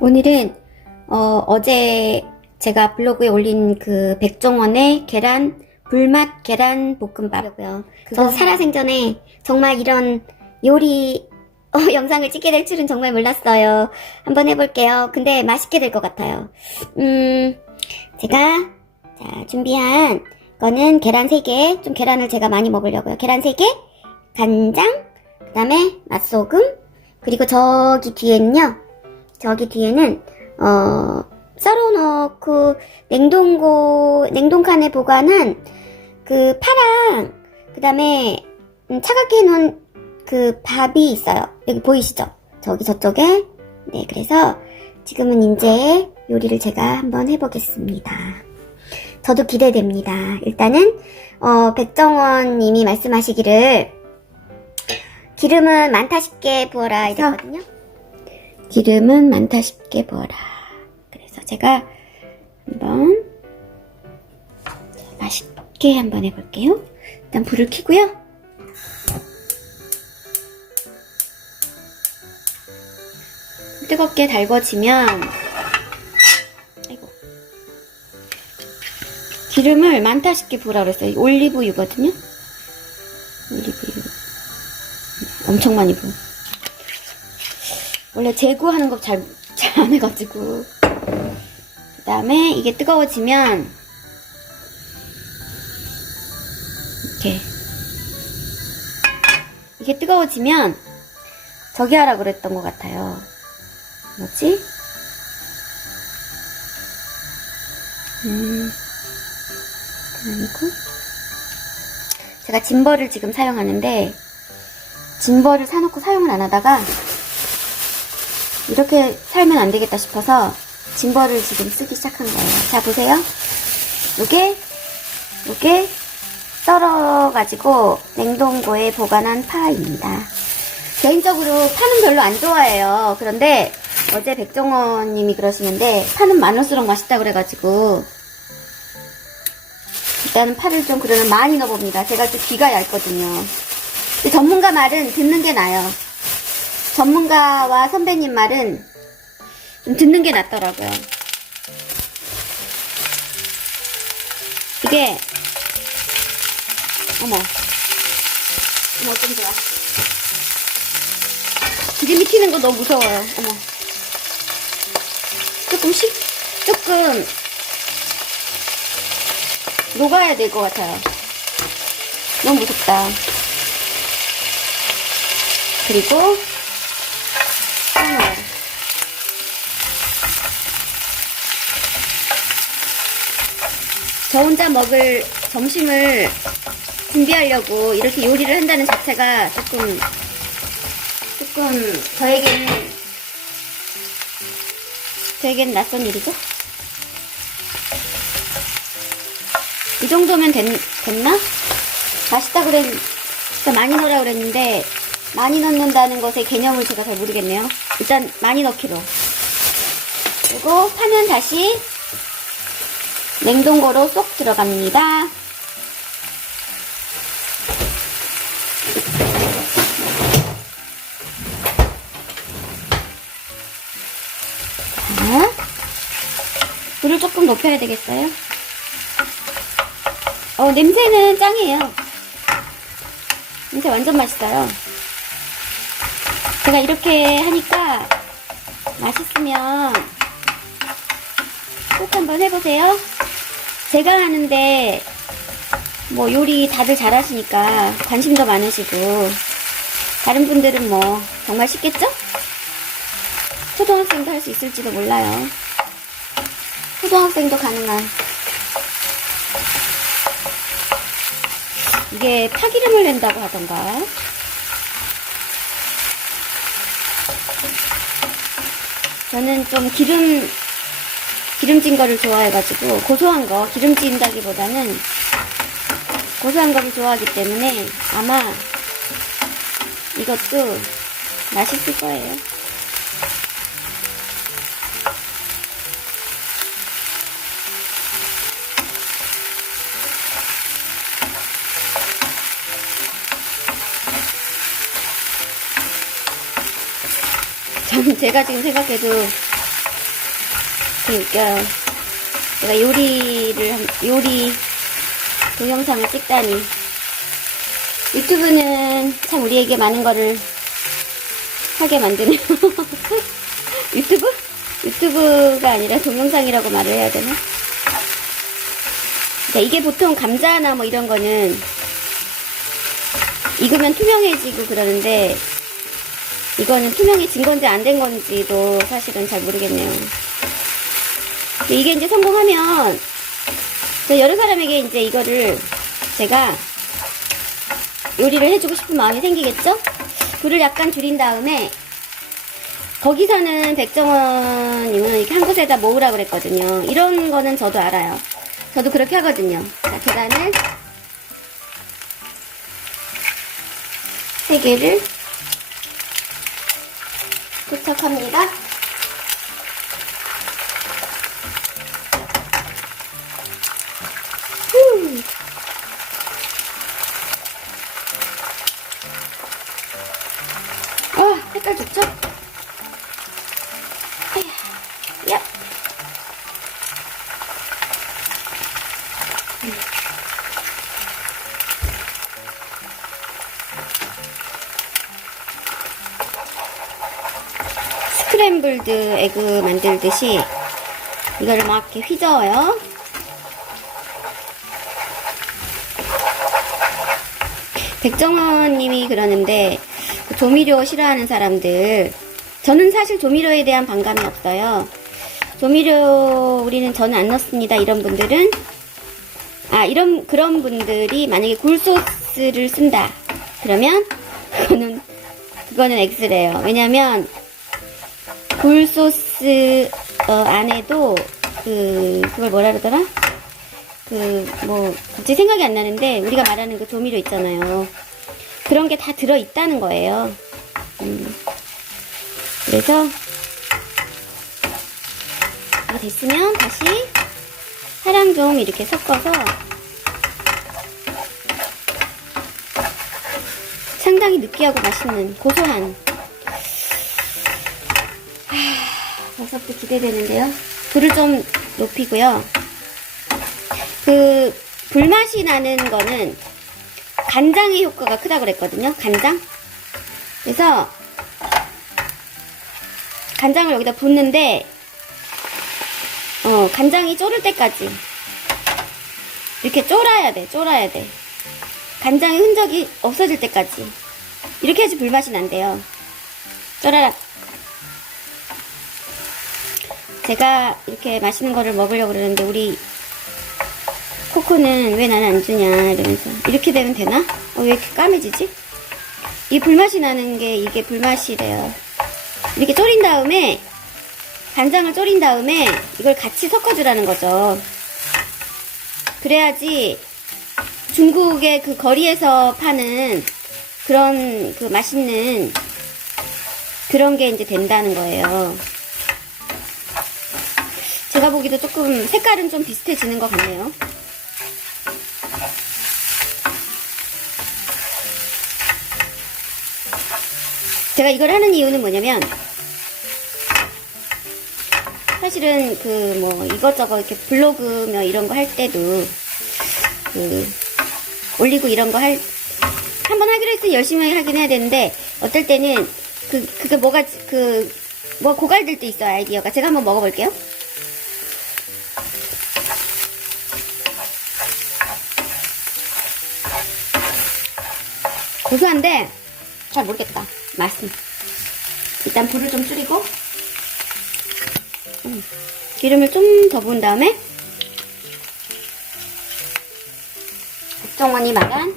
오늘은 어, 어제 제가 블로그에 올린 그 백종원의 계란 불맛 계란 볶음밥이고요. 저 살아생전에 정말 이런 요리 어, 영상을 찍게 될 줄은 정말 몰랐어요. 한번 해볼게요. 근데 맛있게 될 것 같아요. 음, 제가 자, 준비한 거는 계란 3개, 좀 계란을 제가 많이 먹으려고요. 계란 3개, 간장, 그 다음에 맛소금, 그리고 저기 뒤에는요, 저기 뒤에는, 어, 썰어놓고 냉동고, 냉동칸에 보관한 그 파랑, 그 다음에 음, 차갑게 해놓은 그 밥이 있어요. 여기 보이시죠? 저기 저쪽에. 네, 그래서 지금은 이제 요리를 제가 한번 해보겠습니다. 저도 기대됩니다. 일단은, 어, 백정원 님이 말씀하시기를, 기름은 많다 쉽게 부어라 이랬거든요. 기름은 많다 쉽게 부어라. 그래서 제가 한번 자, 맛있게 한번 해볼게요. 일단 불을 켜고요. 뜨겁게 달궈지면 아이고 기름을 많다 쉽게 부으라 그랬어요. 올리브유거든요. 올리브유 엄청 많이 부어. 원래 제구하는 거 잘 잘 안 해가지고 그 다음에 이게 뜨거워지면 이렇게 이게 뜨거워지면 저기 하라 그랬던 것 같아요. 뭐지? 음, 아니고 제가 짐벌을 지금 사용하는데 짐벌을 사놓고 사용을 안 하다가 이렇게 살면 안 되겠다 싶어서 짐벌을 지금 쓰기 시작한 거예요. 자, 보세요. 요게, 요게 썰어가지고 냉동고에 보관한 파입니다. 개인적으로 파는 별로 안 좋아해요. 그런데 어제 백종원 님이 그러시는데 파는 많을수록 맛있다 그래가지고 일단은 파를 좀 그러면 많이 넣어봅니다. 제가 좀 귀가 얇거든요. 근데 전문가 말은 듣는 게 나아요. 전문가와 선배님 말은 좀 듣는 게 낫더라고요. 이게 어머 어머 좀 좋아. 기름이 튀는 거 너무 무서워요. 어머 조금씩 조금 녹아야 될 것 같아요. 너무 무섭다. 그리고 콩을 저 혼자 먹을 점심을 준비하려고 이렇게 요리를 한다는 자체가 조금 조금 저에게는 저에게는 낯선 일이죠? 이 정도면 됐, 됐나? 맛있다 그랬, 진짜 많이 넣으라 그랬는데 많이 넣는다는 것의 개념을 제가 잘 모르겠네요. 일단 많이 넣기로. 그리고 파면 다시 냉동고로 쏙 들어갑니다. 자, 불을 조금 높여야 되겠어요? 어, 냄새는 짱이에요. 냄새 완전 맛있어요. 제가 이렇게 하니까 맛있으면 꼭 한번 해보세요. 제가 하는데 뭐 요리 다들 잘하시니까 관심도 많으시고 다른 분들은 뭐 정말 쉽겠죠? 초등학생도 할 수 있을지도 몰라요. 초등학생도 가능한 이게 파기름을 낸다고 하던가 저는 좀 기름 기름진 거를 좋아해가지고 고소한 거 기름진다기보다는 고소한 거를 좋아하기 때문에 아마 이것도 맛있을 거예요. 저는 제가 지금 생각해도 웃겨요. 제가 요리를, 한- 요리 동영상을 찍다니. 유튜브는 참 우리에게 많은 거를 하게 만드네요. 유튜브? 유튜브가 아니라 동영상이라고 말을 해야 되나? 자, 이게 보통 감자나 뭐 이런 거는 익으면 투명해지고 그러는데 이거는 투명해진 건지 안 된 건지도 사실은 잘 모르겠네요. 이게 이제 성공하면 저 여러 사람에게 이제 이거를 제가 요리를 해주고 싶은 마음이 생기겠죠? 불을 약간 줄인 다음에 거기서는 백정원님은 이렇게 한 곳에다 모으라 그랬거든요. 이런 거는 저도 알아요. 저도 그렇게 하거든요. 자, 계란을 세 개를 도착합니다. 아야, 야. 스크램블드 에그 만들듯이 이거를 막 이렇게 휘저어요. 백정원 님이 그러는데 그 조미료 싫어하는 사람들 저는 사실 조미료에 대한 반감이 없어요. 조미료 우리는 저는 안 넣습니다. 이런 분들은 아 이런 그런 분들이 만약에 굴소스를 쓴다 그러면 그거는 그거는 X래요. 왜냐면 굴소스 어, 안에도 그 그걸 뭐라 그러더라? 그 뭐 갑자기 생각이 안 나는데 우리가 말하는 그 조미료 있잖아요. 그런 게 다 들어 있다는 거예요. 음. 그래서 다 됐으면 다시 사랑 좀 이렇게 섞어서 상당히 느끼하고 맛있는 고소한 벌써부터 기대되는데요. 불을 좀 높이고요. 그 불맛이 나는 거는 간장의 효과가 크다고 그랬거든요. 간장. 그래서 간장을 여기다 붓는데 어, 간장이 쫄을 때까지 이렇게 쫄아야 돼. 쫄아야 돼. 간장의 흔적이 없어질 때까지 이렇게 해야지 불맛이 난대요. 쫄아라. 제가 이렇게 맛있는 거를 먹으려고 그러는데 우리 코코는 왜 나는 안 주냐 이러면서 이렇게 되면 되나? 어, 왜 이렇게 까매지지? 이 불맛이 나는 게 이게 불맛이래요. 이렇게 졸인 다음에 간장을 졸인 다음에 이걸 같이 섞어주라는 거죠. 그래야지 중국의 그 거리에서 파는 그런 그 맛있는 그런 게 이제 된다는 거예요. 제가 보기도 조금 색깔은 좀 비슷해지는 것 같네요. 제가 이걸 하는 이유는 뭐냐면 사실은 그 뭐 이것저것 이렇게 블로그며 이런 거 할 때도 그 올리고 이런 거 할 한번 하기로 했으니 열심히 하긴 해야 되는데 어떨 때는 그 그게 뭐가 그 뭐 고갈될 때 있어요 아이디어가 제가 한번 먹어볼게요. 고소한데 잘 모르겠다. 맛은. 일단 불을 좀 줄이고 음, 기름을 좀 더 부은 다음에 국정원이 말한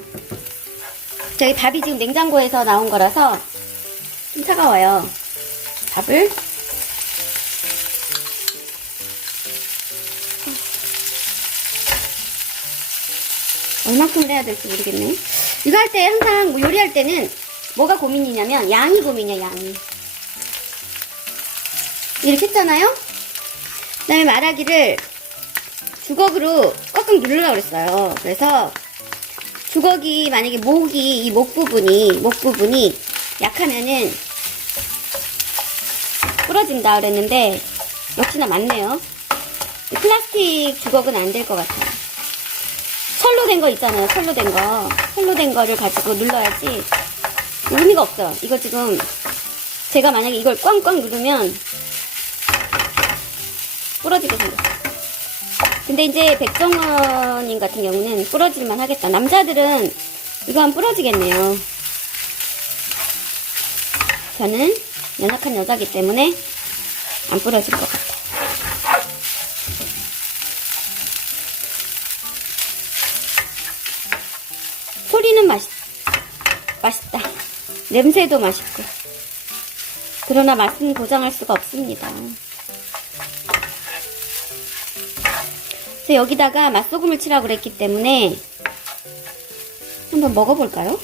저희 밥이 지금 냉장고에서 나온 거라서 좀 차가워요. 밥을. 얼마큼을 해야 될지 모르겠네. 이거 할 때 항상 뭐 요리할 때는 뭐가 고민이냐면 양이 고민이야 양이. 이렇게 했잖아요. 그 다음에 말하기를 주걱으로 꽉꽉 누르라고 그랬어요. 그래서 주걱이 만약에 목이 이 목 부분이 목 부분이 약하면은 부러진다 그랬는데 역시나 맞네요. 플라스틱 주걱은 안 될 것 같아요. 된 거 있잖아요. 철로 된 거. 철로 된 거를 가지고 눌러야지 의미가 없어요. 이거 지금 제가 만약에 이걸 꽝꽝 누르면 부러지게 생겼어요. 근데 이제 백종원님 같은 경우는 부러질만 하겠다. 남자들은 이거 하면 부러지겠네요. 저는 연약한 여자기 때문에 안 부러질 것 같아요. 소리는 맛있, 맛있다. 냄새도 맛있고. 그러나 맛은 보장할 수가 없습니다. 여기다가 맛소금을 치라고 그랬기 때문에 한번 먹어볼까요?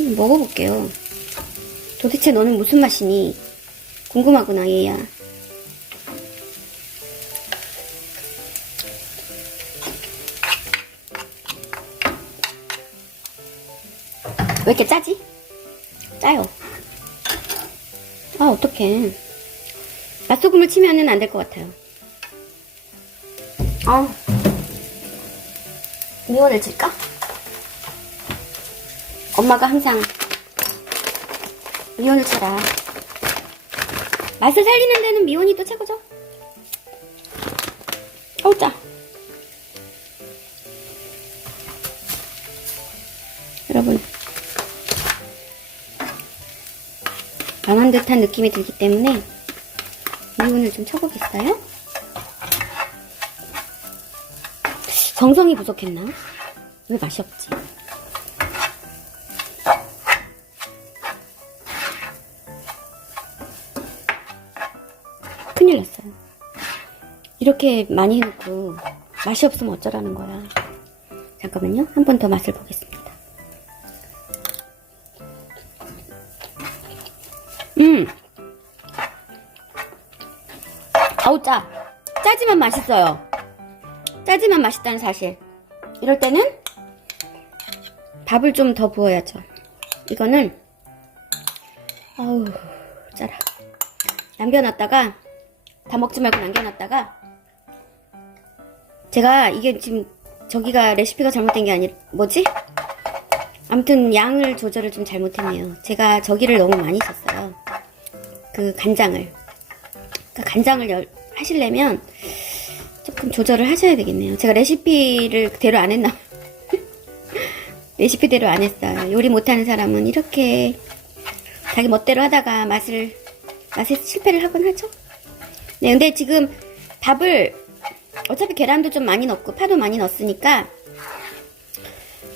음, 먹어볼게요. 도대체 너는 무슨 맛이니? 궁금하구나, 얘야. 왜 이렇게 짜지? 짜요. 아, 어떡해. 맛소금을 치면은 안 될 것 같아요. 아, 미원을 칠까? 엄마가 항상 미원을 쳐라. 맛을 살리는 데는 미원이 또 최고죠? 어우, 짜. 여러분. 망한 듯한 느낌이 들기 때문에 미온을 좀 쳐보겠어요? 정성이 부족했나? 왜 맛이 없지? 큰일 났어요. 이렇게 많이 해놓고 맛이 없으면 어쩌라는 거야. 잠깐만요. 한 번 더 맛을 보겠습니다. 짜지만 맛있어요. 짜지만 맛있다는 사실. 이럴 때는 밥을 좀 더 부어야죠. 이거는 아우 짜라. 남겨놨다가 다 먹지 말고 남겨놨다가 제가 이게 지금 저기가 레시피가 잘못된 게 아니 뭐지? 아무튼 양을 조절을 좀 잘못했네요. 제가 저기를 너무 많이 썼어요. 그 간장을. 그러니까 간장을 열- 하시려면 조금 조절을 하셔야 되겠네요. 제가 레시피를 그대로 안 했나? 레시피대로 안 했어요. 요리 못하는 사람은 이렇게 자기 멋대로 하다가 맛을 맛에 실패를 하곤 하죠. 네, 근데 지금 밥을 어차피 계란도 좀 많이 넣고 파도 많이 넣었으니까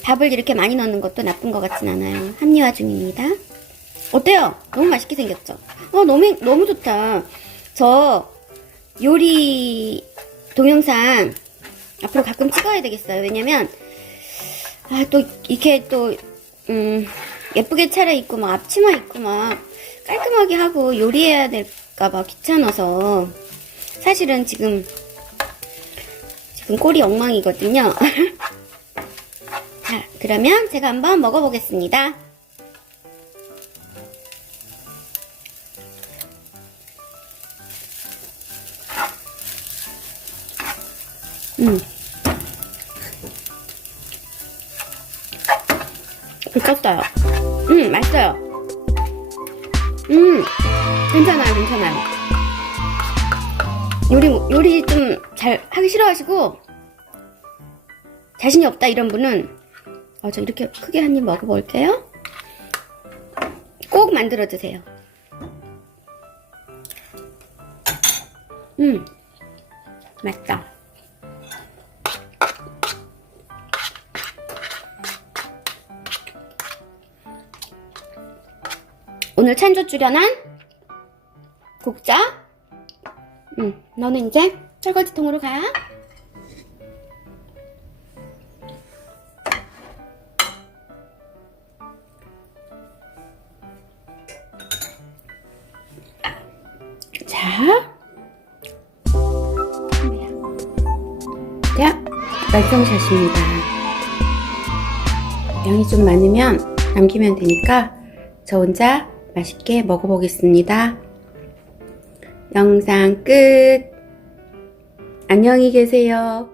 밥을 이렇게 많이 넣는 것도 나쁜 것 같진 않아요. 합리화 중입니다. 어때요? 너무 맛있게 생겼죠? 어, 너무, 너무 좋다. 저 요리 동영상 앞으로 가끔 찍어야 되겠어요. 왜냐면, 아, 또, 이렇게 또, 음, 예쁘게 차려입고, 막 앞치마 입고, 막 깔끔하게 하고 요리해야 될까봐 귀찮아서, 사실은 지금, 지금 꼴이 엉망이거든요. 자, 그러면 제가 한번 먹어보겠습니다. 음. 불 껐어요. 음, 맛있어요. 음, 괜찮아요, 괜찮아요. 요리, 요리 좀 잘 하기 싫어하시고, 자신이 없다 이런 분은 어, 저 이렇게 크게 한 입 먹어볼게요. 꼭 만들어 드세요. 음, 맛있다. 오늘 찬조 출연한 국자. 음, 너는 이제 설거지통으로 가. 자. 자, 완성샷입니다. 양이 좀 많으면 남기면 되니까 저 혼자 맛있게 먹어보겠습니다. 영상 끝! 안녕히 계세요.